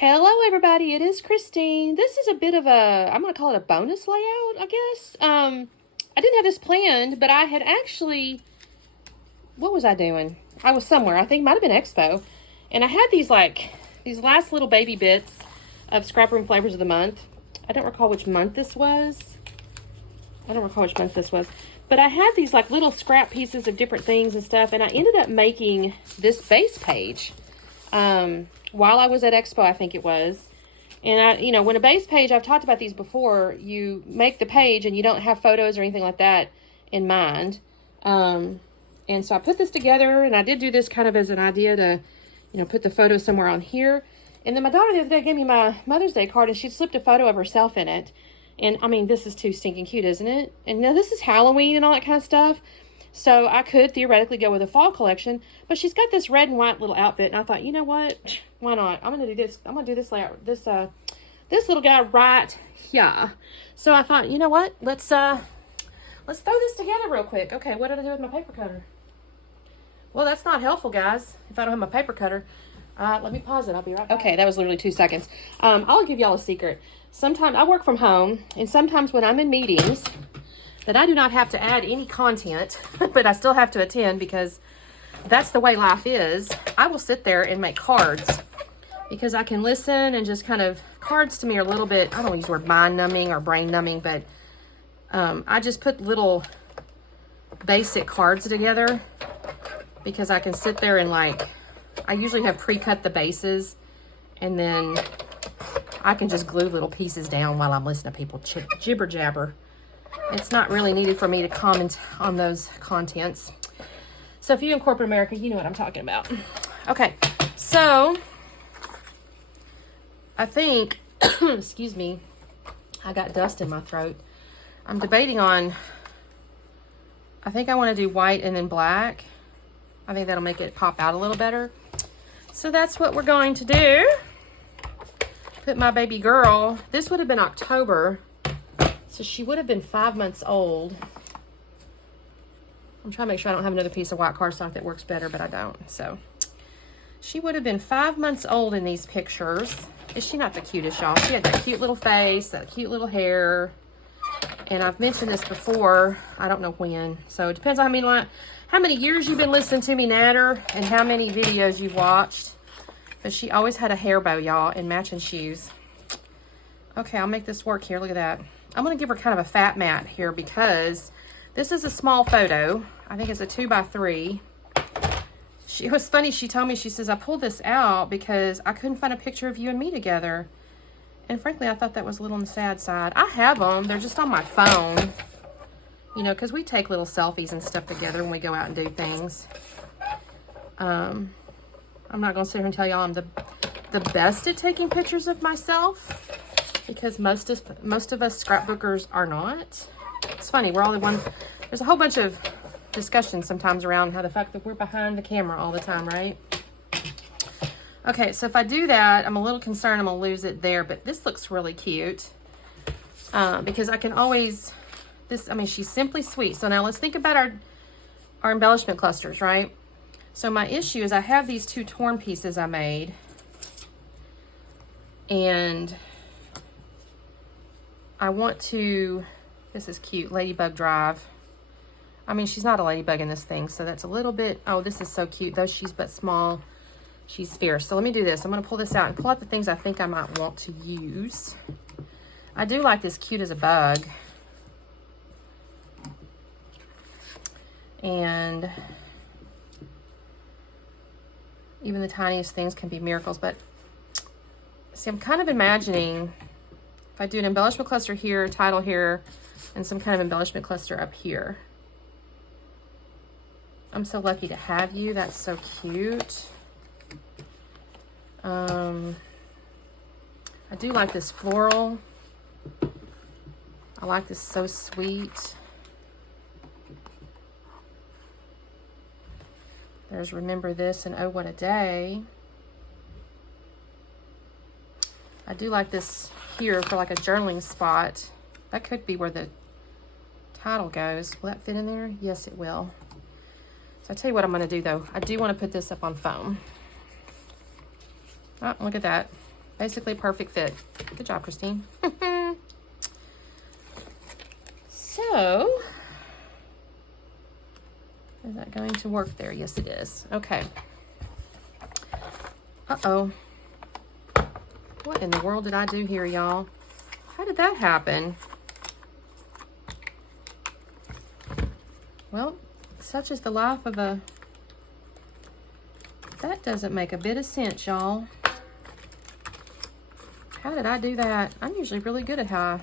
Hello everybody, it is Christine. This is a bit of a, I'm going to call it a bonus layout, I guess. I didn't have this planned, but I had actually, what was I doing? I was somewhere, I think it might have been Expo. And I had these last little baby bits of Scrap Room Flavors of the Month. I don't recall which month this was. But I had these like little scrap pieces of different things and stuff. And I ended up making this base page. While I was at Expo, I think it was. And when a base page, I've talked about these before, you make the page and you don't have photos or anything like that in mind. And so I put this together, and I did do this kind of as an idea to, put the photo somewhere on here. And then my daughter the other day gave me my Mother's Day card, and she slipped a photo of herself in it. And I mean, this is too stinking cute, isn't it? And now this is Halloween and all that kind of stuff. So I could theoretically go with a fall collection, but she's got this red and white little outfit, and I thought, you know what? Why not? I'm gonna do this. I'm gonna do this layout. This little guy right here. So I thought, you know what? Let's throw this together real quick. Okay, what did I do with my paper cutter? Well, that's not helpful, guys. If I don't have my paper cutter, let me pause it. I'll be right back. Okay, that was literally 2 seconds. I'll give y'all a secret. Sometimes I work from home, and sometimes when I'm in meetings that I do not have to add any content, but I still have to attend because that's the way life is, I will sit there and make cards because I can listen and just kind of, cards to me are a little bit, I don't use the word mind numbing or brain numbing, but I just put little basic cards together because I can sit there and I usually have pre-cut the bases, and then I can just glue little pieces down while I'm listening to people jibber jabber. It's not really needed for me to comment on those contents. So if you in corporate America, you know what I'm talking about. Okay, so I think, excuse me, I got dust in my throat. I'm debating on, I think I want to do white and then black. I think that'll make it pop out a little better. So that's what we're going to do. Put my baby girl, this would have been October. So she would have been 5 months old. I'm trying to make sure I don't have another piece of white cardstock that works better, but I don't. So she would have been 5 months old in these pictures. Is she not the cutest, y'all? She had that cute little face, that cute little hair. And I've mentioned this before. I don't know when. So it depends on how many years you've been listening to me natter and how many videos you've watched. But she always had a hair bow, y'all, and matching shoes. Okay, I'll make this work here. Look at that. I'm going to give her kind of a fat mat here because this is a small photo. I think it's a 2x3. It was funny. She told me, she says, I pulled this out because I couldn't find a picture of you and me together. And frankly, I thought that was a little on the sad side. I have them. They're just on my phone. Because we take little selfies and stuff together when we go out and do things. I'm not going to sit here and tell y'all I'm the best at taking pictures of myself, because most of us scrapbookers are not. It's funny, we're all the one. There's a whole bunch of discussion sometimes around how the fact that we're behind the camera all the time, right? Okay, so if I do that, I'm a little concerned I'm gonna lose it there, but this looks really cute because I can always, she's simply sweet. So now let's think about our embellishment clusters, right? So my issue is I have these 2 torn pieces I made, and I want to, this is cute, Ladybug Drive. She's not a ladybug in this thing, so that's a little bit, oh, this is so cute. Though she's but small, she's fierce. So let me do this. I'm going to pull this out and pull out the things I think I might want to use. I do like this cute as a bug. And even the tiniest things can be miracles. But see, I'm kind of imagining if I do an embellishment cluster here, title here, and some kind of embellishment cluster up here. I'm so lucky to have you. That's so cute. I do like this floral. I like this, so sweet. There's Remember This and Oh What a Day. I do like this here for like a journaling spot. That could be where the title goes. Will that fit in there? Yes, it will. So I'll tell you what I'm going to do though. I do want to put this up on foam. Oh, look at that. Basically perfect fit. Good job, Christine. So, is that going to work there? Yes, it is. Okay. Uh-oh. What in the world did I do here, y'all? How did that happen? Well, such is the life of a... That doesn't make a bit of sense, y'all. How did I do that? I'm usually really good at how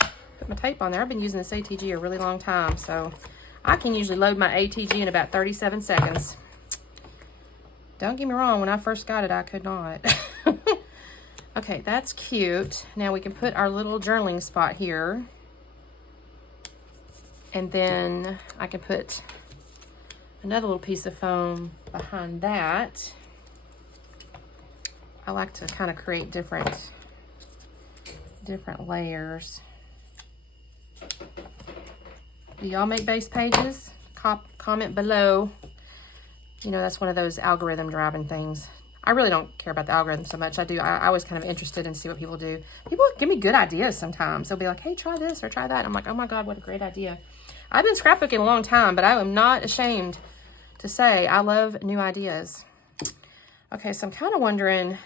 I put my tape on there. I've been using this ATG a really long time, so I can usually load my ATG in about 37 seconds. Don't get me wrong, when I first got it, I could not. Okay, that's cute. Now we can put our little journaling spot here. And then I can put another little piece of foam behind that. I like to kind of create different layers. Do y'all make base pages? Comment below. You know, that's one of those algorithm driving things. I really don't care about the algorithm so much. I was kind of interested in see what people do. People give me good ideas sometimes. They'll be like, hey, try this or try that. I'm like, oh my God, what a great idea. I've been scrapbooking a long time, but I am not ashamed to say I love new ideas. Okay, so I'm kind of wondering,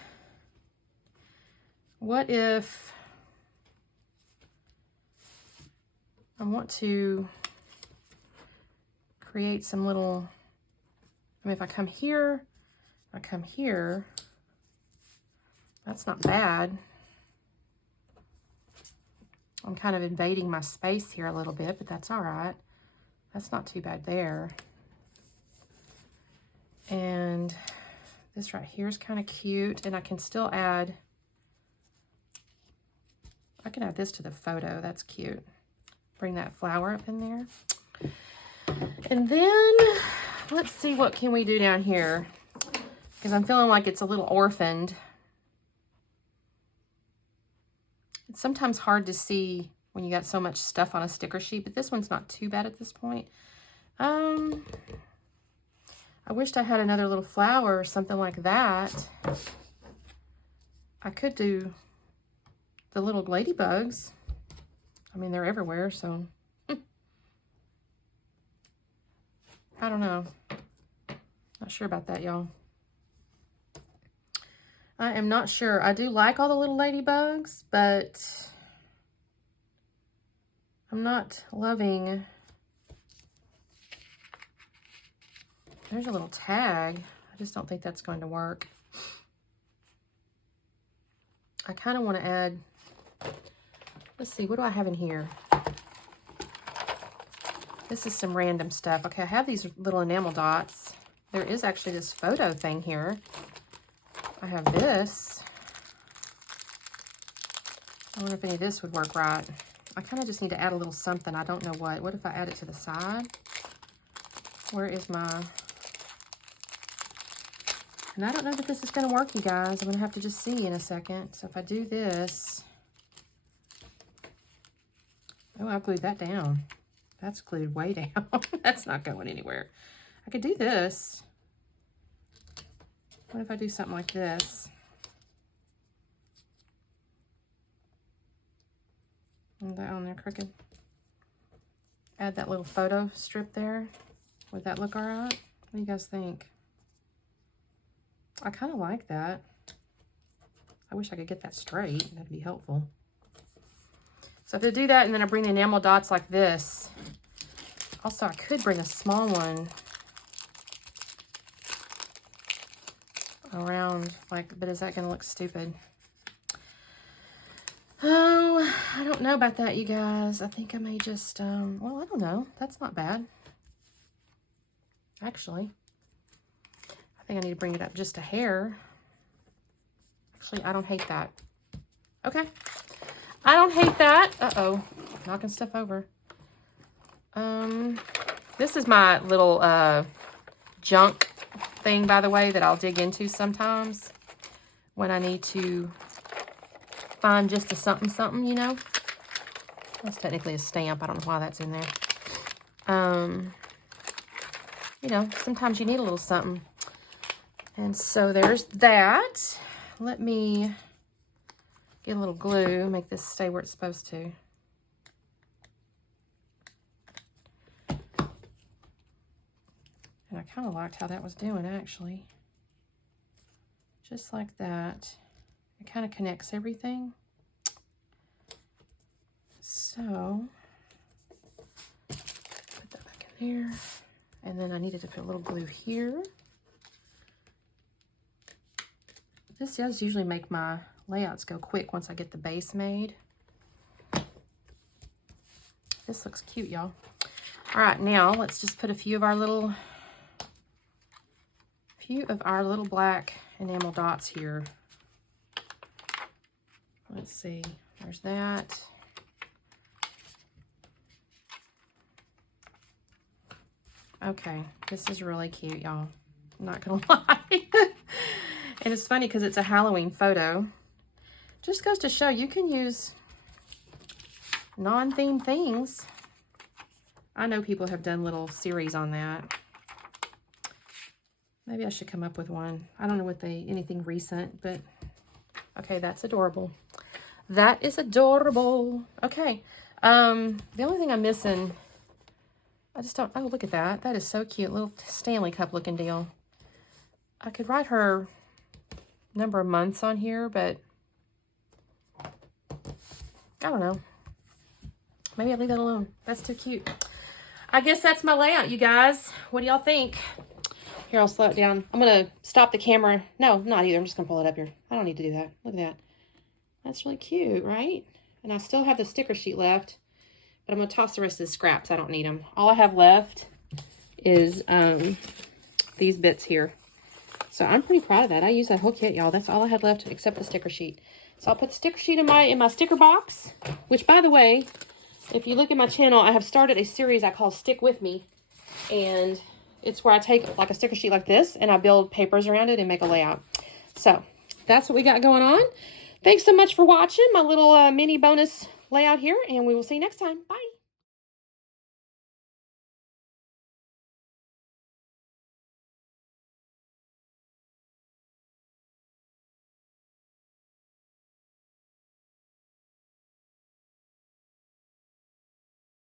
what if I want to create some little, I mean, if I come here, that's not bad. I'm kind of invading my space here a little bit, but that's all right. That's not too bad there. And this right here is kind of cute, and I can still add, I can add this to the photo. That's cute. Bring that flower up in there. And then let's see, what can we do down here? Because I'm feeling like it's a little orphaned. It's sometimes hard to see when you got so much stuff on a sticker sheet, but this one's not too bad at this point. I wished I had another little flower or something like that. I could do the little ladybugs. I mean, they're everywhere, so. I don't know. Not sure about that, y'all. I am not sure. I do like all the little ladybugs, but I'm not loving. There's a little tag. I just don't think that's going to work. I kind of want to add, let's see, what do I have in here? This is some random stuff. Okay, I have these little enamel dots. There is actually this photo thing here. I have this. I wonder if any of this would work right. I kind of just need to add a little something. I don't know what. What if I add it to the side? Where is my... And I don't know that this is going to work, you guys. I'm going to have to just see in a second. So if I do this... Oh, I've glued that down. That's glued way down. That's not going anywhere. I could do this. What if I do something like this? Is that on there crooked? Add that little photo strip there. Would that look all right? What do you guys think? I kind of like that. I wish I could get that straight. That'd be helpful. So if I do that and then I bring the enamel dots like this. Also, I could bring a small one around, like, but is that going to look stupid? Oh, I don't know about that, you guys. I think I may just, well, I don't know. That's not bad. Actually, I think I need to bring it up just a hair. Actually, I don't hate that. Okay. I don't hate that. Uh-oh. Knocking stuff over. This is my little, junk thing, by the way, that I'll dig into sometimes when I need to find just a something, you know. That's technically a stamp. I don't know why that's in there. You know, sometimes you need a little something. And so there's that. Let me get a little glue, make this stay where it's supposed to. And I kind of liked how that was doing, actually. Just like that. It kind of connects everything. So, put that back in there. And then I needed to put a little glue here. This does usually make my layouts go quick once I get the base made. This looks cute, y'all. All right, now let's just put a few of our little black enamel dots here. Let's see, there's that. Okay, this is really cute, y'all. I'm not gonna lie. And it's funny because it's a Halloween photo. Just goes to show you can use non-themed things. I know people have done little series on that. Maybe I should come up with one. I don't know what anything recent, but okay, that's adorable. That is adorable. Okay, the only thing I'm missing, I just don't, oh, look at that. That is so cute. Little Stanley Cup looking deal. I could write her number of months on here, but I don't know. Maybe I'll leave that alone. That's too cute. I guess that's my layout, you guys. What do y'all think? Here, I'll slow it down. I'm going to stop the camera. No, not either. I'm just going to pull it up here. I don't need to do that. Look at that. That's really cute, right? And I still have the sticker sheet left, but I'm going to toss the rest of the scraps. I don't need them. All I have left is these bits here. So I'm pretty proud of that. I used that whole kit, y'all. That's all I had left except the sticker sheet. So I'll put the sticker sheet in my sticker box, which, by the way, if you look at my channel, I have started a series I call Stick With Me. And it's where I take like a sticker sheet like this and I build papers around it and make a layout. So that's what we got going on. Thanks so much for watching my little mini bonus layout here, and we will see you next time. Bye.